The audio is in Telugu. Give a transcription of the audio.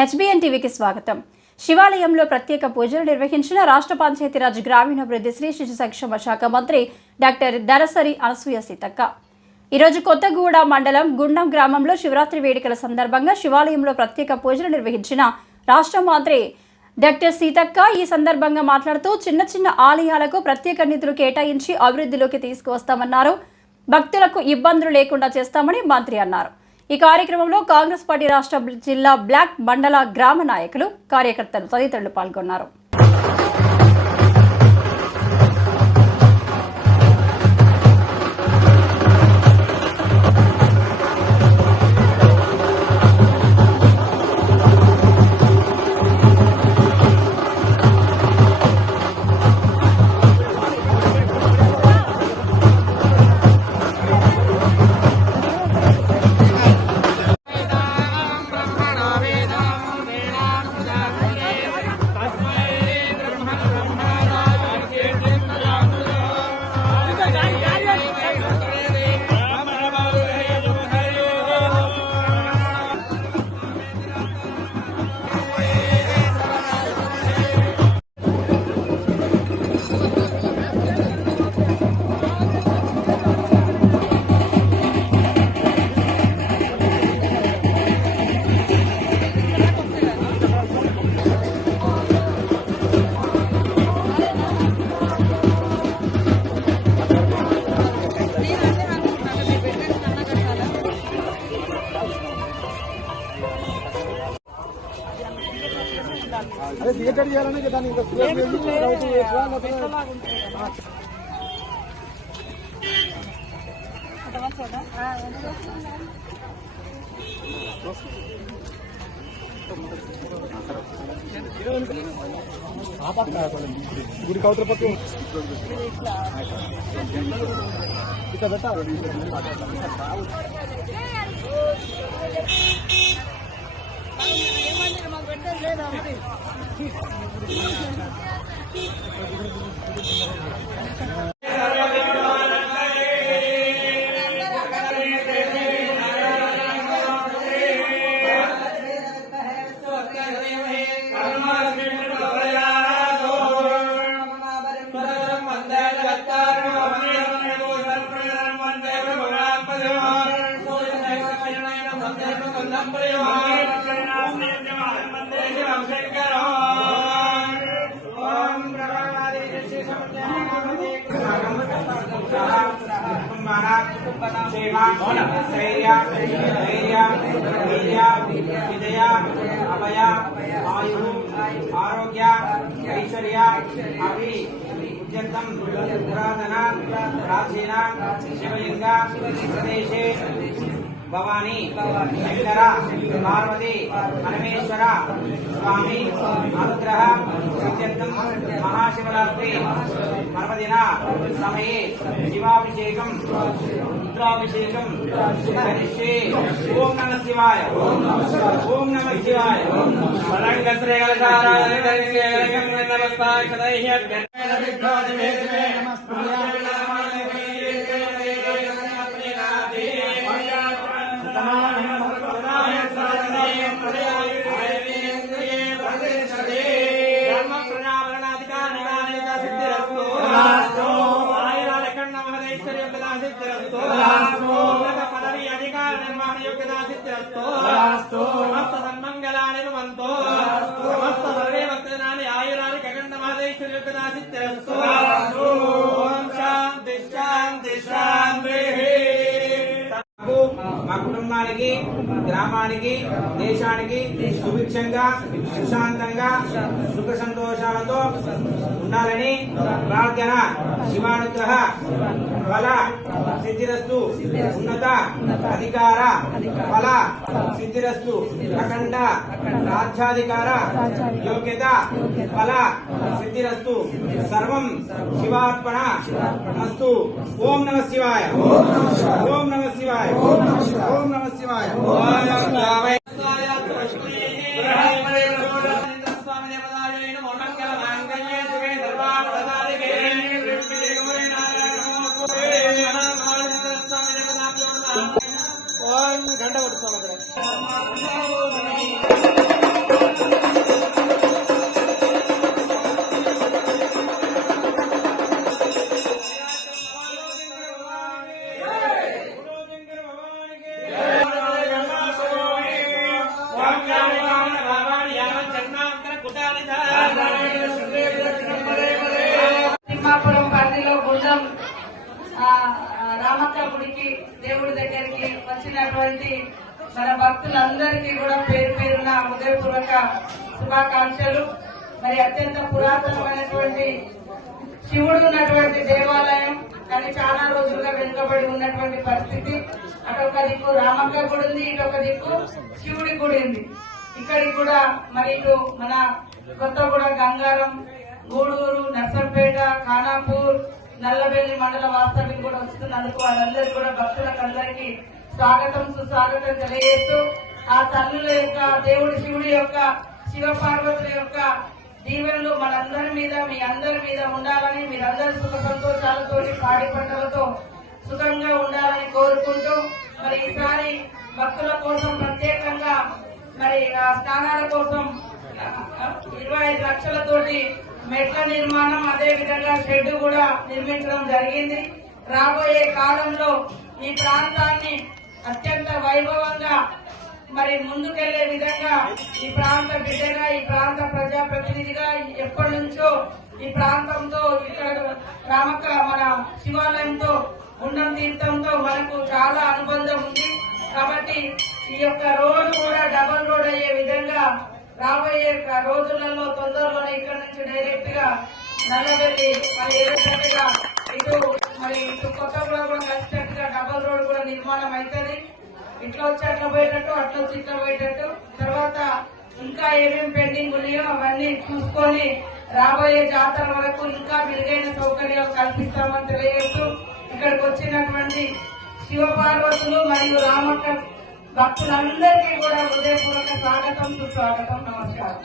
హెచ్బిఎన్ టీవీకి స్వాగతం. శివాలయంలో ప్రత్యేక పూజలు నిర్వహించిన రాష్ట్ర పంచాయతీరాజ్ గ్రామీణాభివృద్ధి శ్రీ శిశు సంక్షేమ శాఖ మంత్రి డాక్టర్ దరసరి అనసూయ సీతక్క ఈరోజు కొత్తగూడ మండలం గుండం గ్రామంలో శివరాత్రి వేడుకల సందర్భంగా శివాలయంలో ప్రత్యేక పూజలు నిర్వహించిన రాష్ట్ర మంత్రి డాక్టర్ సీతక్క ఈ సందర్భంగా మాట్లాడుతూ చిన్న చిన్న ఆలయాలకు ప్రత్యేక నిధులు కేటాయించి అభివృద్ధిలోకి తీసుకువస్తామన్నారు. భక్తులకు ఇబ్బందులు లేకుండా చేస్తామని మంత్రి అన్నారు. ఈ కార్యక్రమంలో కాంగ్రెస్ పార్టీ రాష్ట్ర జిల్లా బ్లాక్ మండల గ్రామ నాయకులు, కార్యకర్తలు తదితరులు పాల్గొన్నారు. అదే థియేటర్ చేయాలని దాన్ని ఇంకా గుడి కౌతల పక్క ఇట్లా పెట్టాలి. ఆరోగ్య ఐశ్వర్య అభి ఉద్యంతం పురాతన ప్రాచీన శివలింగ ప్రదేశే భవానీ శంకర పార్వతి పరమేశ్వర స్వామి అనుగ్రహ సిద్ధ్యర్థం మహాశివరాత్రి పర్వదిన సమయే శివాభిషేకం రుద్రాభిషేకం కరిష్యే. ఓం నమః శివాయ, ఓం నమః శివాయ. పదవి అధికార నిర్మాణ యోగ్యత సిద్ధిరస్తో. సమస్త సన్మంగళాని భవంతో. సమస్త సర్వే భక్తజనాని ఆయురాని అఖండ మహదేశ్వరి యోగ్యత సిద్ధిరస్తో. ఓం శాంతి శాంతి శాంతి. మా కుటుంబానికి, గ్రామానికి, దేశానికి సుభిక్షంగా, సుశాంతంగా, సుఖ సంతోషాలతో ఉండాలని ప్రార్థన. శివానుగ్రహ ఫల సిద్ధిరస్తు. ఉన్నత అధికార ఫల సిద్ధిరస్తు. అఖండ రాజ్యాధికార యోగ్యత ఫల సిద్ధిరస్తు. సర్వం శివార్పణ మస్తు. ఓం నమః శివాయ, ఓం నమః శివాయ, ఓం నమః శివాయ. గంట కొట్టు రామక్క గుడికి దేవుడి దగ్గరికి వచ్చినటువంటి మన భక్తులందరికీ కూడా పేరు పేరున హృదయపూర్వక శుభాకాంక్షలు. మరి అత్యంత పురాతనమైనటువంటి శివుడు ఉన్నటువంటి దేవాలయం, కానీ చాలా రోజులుగా వెనుకబడి ఉన్నటువంటి పరిస్థితి. అటొక దిక్కు రామక్క గుడి ఉంది, ఇటొక దిక్కు శివుడి గుడి ఉంది. ఇక్కడికి కూడా మరి ఇటు మన కొత్తగూడ, గంగారం, గూడూరు, నర్సంపేట, ఖానాపూర్, నల్లబెల్లి మండల వాస్తవ్యం కూడా వస్తున్నందుకు వాళ్ళందరికీ కూడా భక్తులకు అందరికీ స్వాగతం సుస్వాగతం తెలియజేస్తూ ఆ తల్లుల యొక్క దేవుడి శివుడి యొక్క శివపార్వతుల యొక్క దీవెనలు మనందరి మీద మీ అందరి మీద ఉండాలని, మీరందరూ సుఖ సంతోషాలతో పాడి పంటలతో సుఖంగా ఉండాలని కోరుకుంటూ మరి ఈసారి భక్తుల కోసం ప్రత్యేకంగా మరి స్నానాల కోసం 25 లక్షలతోటి మెట్ల నిర్మాణం, అదే విధంగా షెడ్ కూడా నిర్మించడం జరిగింది. రాబోయే కాలంలో ఈ ప్రాంతాన్ని అత్యంత వైభవంగా మరి ముందుకెళ్లే విధంగా ఈ ప్రాంత బిడ్డగా, ఈ ప్రాంత ప్రజాప్రతినిధిగా ఎప్పటి నుంచో ఈ ప్రాంతంతో ఇక్కడ రామక్క మన శివాలయంతో గుండం తీర్థంతో మనకు చాలా అనుబంధం ఉంది. కాబట్టి ఈ యొక్క రోడ్డు కూడా డబల్ రోడ్ అయ్యే విధంగా రాబోయే రోజులలో తొందరలోనే ఇక్కడ నుంచి డైరెక్ట్ గా నల్లబెల్లి మరి ఏదైనా ఇటు మరి ఇటు కొత్తగూడ కూడా కలిసినట్టుగా డబల్ రోడ్ కూడా నిర్మాణం అవుతుంది. ఇట్లా వచ్చి అట్లా పోయేటట్టు, అట్లా వచ్చి ఇట్లా పోయేటట్టు. తర్వాత ఇంకా ఏమేమి పెండింగ్ ఉన్నాయో అవన్నీ చూసుకొని రాబోయే జాతర వరకు ఇంకా మెరుగైన సౌకర్యాలు కల్పిస్తామని తెలియజేస్తూ ఇక్కడికి వచ్చినటువంటి శివపార్వతులు మరియు రామక్క భక్తులందరికీ కూడా హృదయపూర్వక స్వాగతం సుస్వాగతం. నమస్కారం.